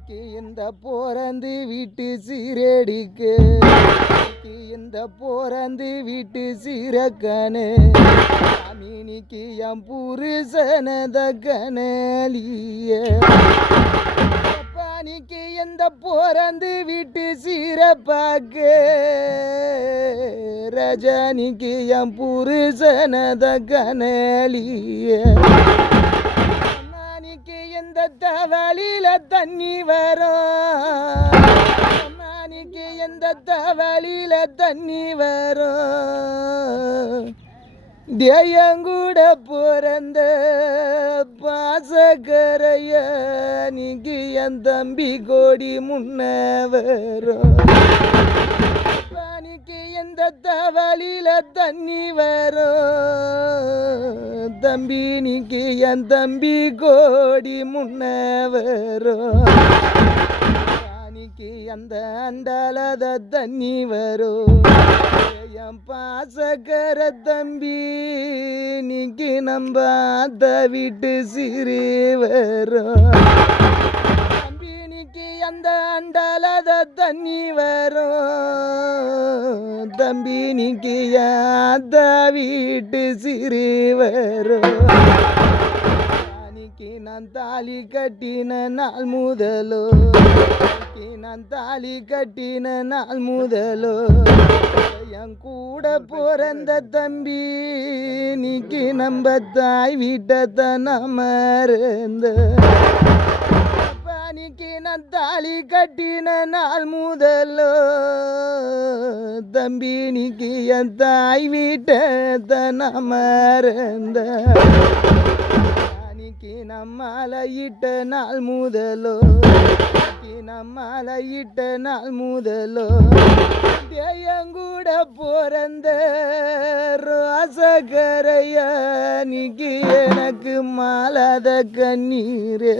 இன்னைக்கு இந்த போறந்து வீட்டு சீரடிக்கு இந்த போறந்து வீட்டு சீரக்கணு சாமினிக்கு என் புருஷனத கணலிய பானிக்கு இந்த போறந்து வீட்டு சீரப்பாக்கு ரஜானிக்கு என் புருஷனத கணலிய எந்த தவளியில தண்ணி வரும் மாணிக்கு எந்த தவளியில தண்ணி வரும் தேயங்கூட பிறந்த பாசக்கரைய நீக்கு என் தம்பி கோடி முன்ன வரும் பாணிக்கு எந்த தவளியில தண்ணி வரும் தம்பி நீக்கு என் தம்பி கோடி முன்ன வரும் பாணிக்கு அந்த அண்டாலத தண்ணி வரும் என் பாசக்கர தம்பி நீக்கு நம்ம அந்த வீட்டு சிறு வரும் தம்பி நீக்கு அந்த அண்டாலத தண்ணி வரும் தம்பி நீக்கு அந்த வீட்டு சிறு வரும் அன்னைக்கு நான் தாலி கட்டின நாள் முதலோ நான் தாலி கட்டின நாள் முதலோ என் கூட பிறந்த தம்பி நீக்கு நம்ம தாய் வீட்டை மறந்த பானிக்கு நான் தாலி கட்டின நாள் முதலோ தம்பி நீக்கு என் தாய் வீட்டை மறந்த பானிக்கு நம்மளையிட்ட நாள் முதலோ நம்மளையிட்ட நாள் முதலோ தேயங்கூட பிறந்த ரோசகரைய நீக்கு எனக்கு மாலாத கண்ணீரே